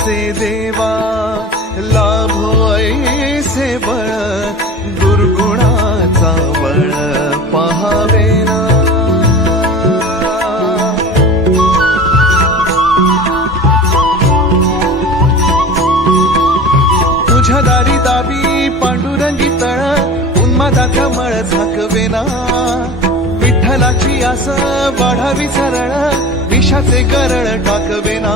गुणाचे देवा लाभो ऐसे बळ दुर्गुणाचा बळ पहावे ना तुझ्या दारी दाबी पांडुरंगी तळ उन्मादाचा मळ झाकवेना विठ्ठलाची आस वाढावी सरळ विषाचे गरळ टाकवेना